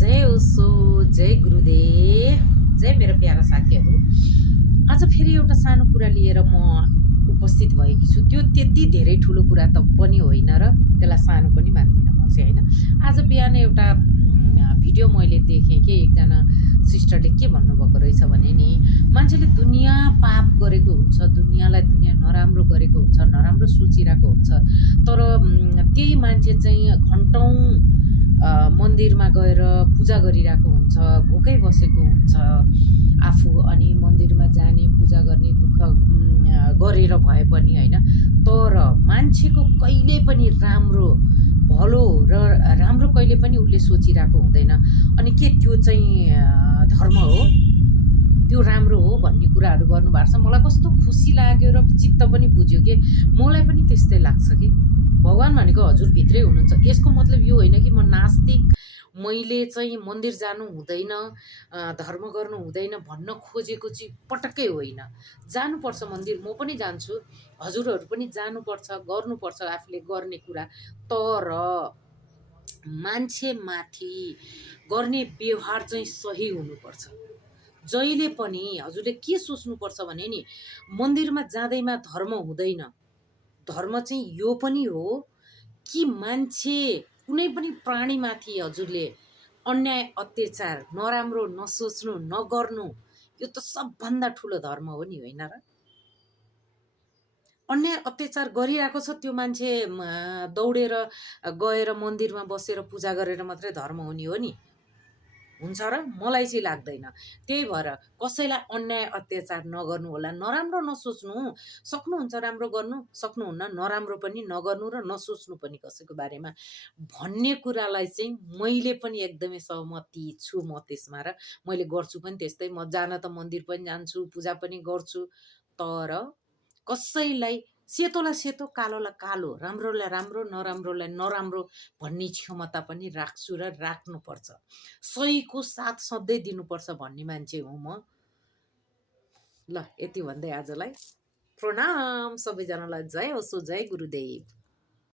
जय ओसो, जय गुरुदेव, जय मेरो प्यारा साथीहरू। आज फेरि एउटा सानो कुरा लिएर म उपस्थित भएकी छु। त्यो त्यति धेरै ठुलो कुरा त पनि होइन र त्यसलाई सानो पनि मान्दिनँ म चाहिँ होइन। आज बिहान एउटा भिडियो मैले देखेँ कि एकजना सिस्टरले के भन्नुभएको रहेछ भने नि, मान्छेले दुनियाँ पाप गरेको हुन्छ, दुनियाँलाई दुनियाँ नराम्रो गरेको हुन्छ, नराम्रो सोचिरहेको हुन्छ, तर त्यही मान्छे चाहिँ घन्टौँ मन्दिरमा गएर पूजा गरिरहेको हुन्छ, भोकै बसेको हुन्छ आफू, अनि मन्दिरमा जाने पूजा गर्ने दुःख गरेर भए पनि होइन, तर मान्छेको कहिले पनि राम्रो भलो र राम्रो कहिले पनि उसले सोचिरहेको हुँदैन। अनि के त्यो चाहिँ धर्म हो, त्यो राम्रो हो भन्ने कुराहरू गर्नुभएको छ। मलाई कस्तो खुसी लाग्यो र चित्त पनि बुझ्यो कि मलाई पनि त्यस्तै लाग्छ कि भगवान् भनेको हजुरभित्रै हुनुहुन्छ। यसको मतलब यो होइन कि म नास्तिक, मैले चाहिँ मन्दिर जानु हुँदैन, धर्म गर्नु हुँदैन भन्न खोजेको चाहिँ पटक्कै होइन। जानुपर्छ मन्दिर, म पनि जान्छु, हजुरहरू पनि जानुपर्छ, गर्नुपर्छ आफूले गर्ने कुरा, तर मान्छेमाथि गर्ने व्यवहार चाहिँ सही हुनुपर्छ। जहिले पनि हजुरले के सोच्नुपर्छ भने नि, मन्दिरमा जाँदैमा धर्म हुँदैन। धर्म चाहिँ यो पनि हो कि मान्छे कुनै पनि प्राणीमाथि हजुरले अन्याय अत्याचार नराम्रो नसोच्नु नगर्नु, यो त सबभन्दा ठुलो धर्म हो नि, होइन र? अन्याय अत्याचार गरिरहेको छ त्यो मान्छे दौडेर गएर मन्दिरमा बसेर पूजा गरेर मात्रै धर्म हुने हो नि, हुन्छ र? मलाई चाहिँ लाग्दैन। त्यही भएर कसैलाई अन्याय अत्याचार नगर्नु होला, नराम्रो नसोच्नु, सक्नुहुन्छ राम्रो गर्नु, सक्नुहुन्न नराम्रो पनि नगर्नु र नसोच्नु पनि कसैको बारेमा भन्ने कुरालाई चाहिँ मैले पनि एकदमै सहमति छु म त्यसमा, र मैले गर्छु पनि त्यस्तै। म जान त मन्दिर पनि जान्छु, पूजा पनि गर्छु, तर कसैलाई सेतोलाई सेतो कालोलाई कालो, राम्रोलाई राम्रो नराम्रोलाई नराम्रो भन्ने क्षमता पनि राख्छु र राख्नुपर्छ। सहीको साथ सधैँ दिनुपर्छ भन्ने मान्छे हुँ म। ल यति भन्दै आजलाई प्रणाम सबैजनालाई। जय होसो, जय गुरुदेव।